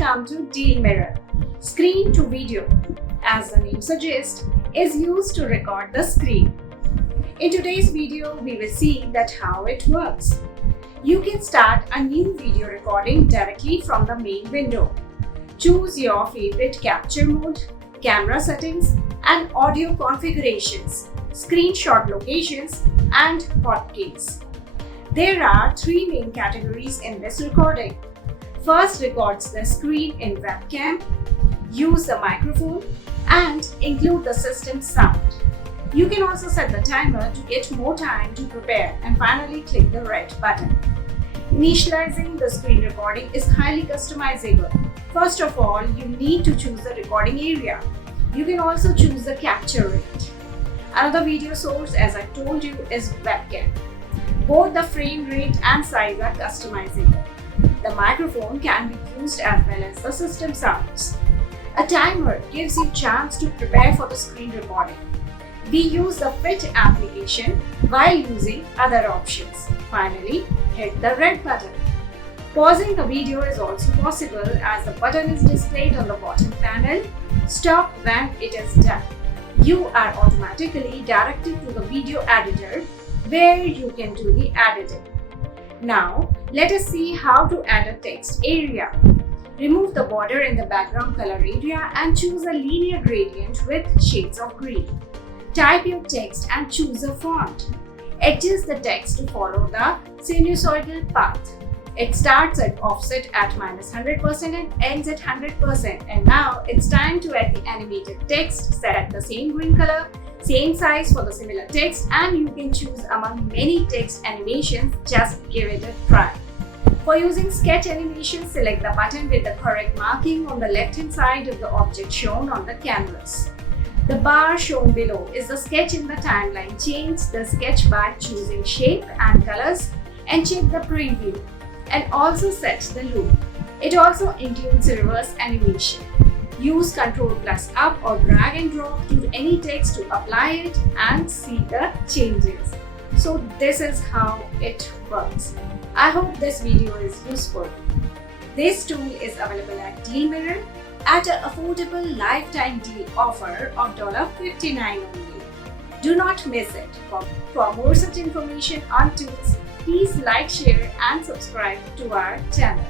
Welcome to DealMirror. Screen to video, as the name suggests, is used to record the screen. In today's video, we will see that how it works. You can start a new video recording directly from the main window. Choose your favorite capture mode, camera settings, and audio configurations, screenshot locations, and hotkeys. There are three main categories in this recording. First, records the screen in webcam, use the microphone, and include the system sound. You can also set the timer to get more time to prepare, and finally click the red button. Initializing the screen recording is highly customizable. First of all, you need to choose the recording area. You can also choose the capture rate. Another video source, as I told you, is webcam. Both the frame rate and size are customizable. The microphone can be used as well as the system sounds. A timer gives you a chance to prepare for the screen recording. We use the Fit application while using other options. Finally, hit the red button. Pausing the video is also possible as the button is displayed on the bottom panel. Stop when it is done. You are automatically directed to the video editor where you can do the editing. Now, let us see how to add a text area. Remove the border in the background color area and choose a linear gradient with shades of green. Type your text and choose a font. Adjust the text to follow the sinusoidal path. It starts at offset at -100% and ends at 100%. And now it's time to add the animated text set at the same green color, same size for the similar text, and you can choose among many text animations. Just give it a try. For using sketch animation, select the button with the correct marking on the left-hand side of the object shown on the canvas. The bar shown below is the sketch in the timeline. Change the sketch by choosing shape and colors and check the preview, and also set the loop. It also includes reverse animation. Use Ctrl+Up or drag and drop to any text to apply it and see the changes. So this is how it works. I hope this video is useful. This tool is available at DealMirror at an affordable lifetime deal offer of $59 only. Do not miss it. For more such information on tools, please like, share, and subscribe to our channel.